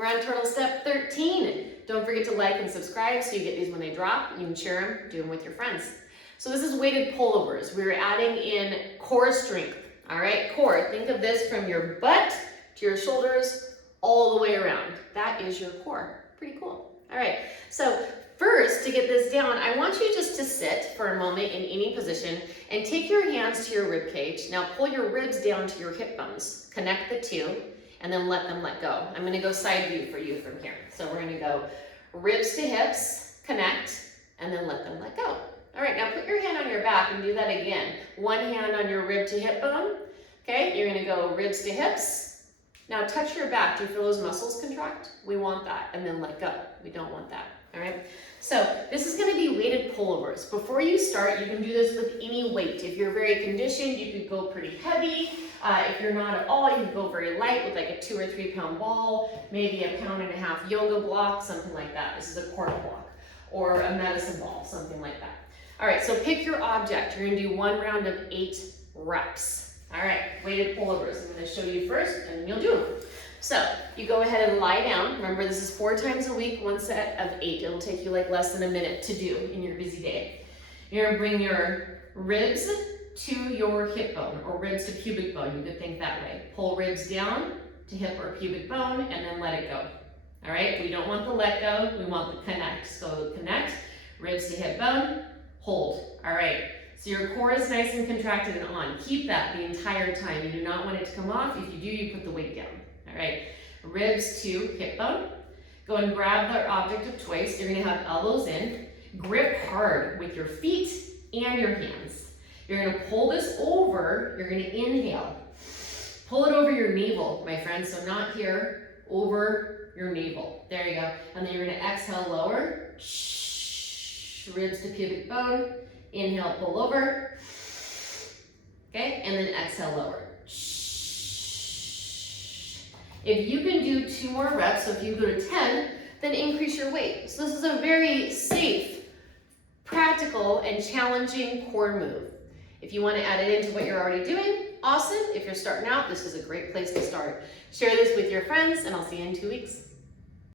We're on turtle step 13. Don't forget to like and subscribe so you get these when they drop. You can share them, do them with your friends. So this is weighted pullovers. We're adding in core strength. All right, core. Think of this from your butt to your shoulders all the way around. That is your core. Pretty cool. All right, so first, to get this down, I want you just to sit for a moment in any position and take your hands to your rib cage. Now pull your ribs down to your hip bones. Connect the two and then let them let go. I'm gonna go side view for you from here. So we're gonna go ribs to hips, connect, and then let them let go. All right, now put your hand on your back and do that again. One hand on your rib to hip bone. Okay, you're gonna go ribs to hips. Now touch your back. Do you feel those muscles contract? We want that, and then let go. We don't want that, all right? So this is gonna be weighted pullovers. Before you start, you can do this with any weight. If you're very conditioned, you could go pretty heavy. If you're not at all, you can go very light with like a 2 or 3 pound ball, maybe a 1.5 pound yoga block, something like that. This is a core block, or a medicine ball, something like that. All right, so pick your object. You're gonna do 1 round of 8 reps. All right, weighted pullovers. I'm gonna show you first, and then you'll do them. So you go ahead and lie down. Remember, this is 4 times a week, 1 set of 8. It'll take you like less than a minute to do in your busy day. You're gonna bring your ribs to your hip bone, or ribs to pubic bone. You could think that way. Pull ribs down to hip or pubic bone, and then let it go. All right, we don't want the let go, we want the connect. So connect, ribs to hip bone, hold. All right, so your core is nice and contracted and on. Keep that the entire time. You do not want it to come off. If you do, you put the weight down. All right, ribs to hip bone. Go and grab the object of choice. You're gonna have elbows in. Grip hard with your feet and your hands. You're gonna pull this over, you're gonna inhale. Pull it over your navel, my friend, so not here, over your navel. There you go. And then you're gonna exhale, lower. Ribs to pubic bone. Inhale, pull over. Okay, and then exhale, lower. If you can do 2 more reps, so if you go to 10, then increase your weight. So this is a very safe, practical, and challenging core move. If you want to add it into what you're already doing, awesome. If you're starting out, this is a great place to start. Share this with your friends, and I'll see you in 2 weeks.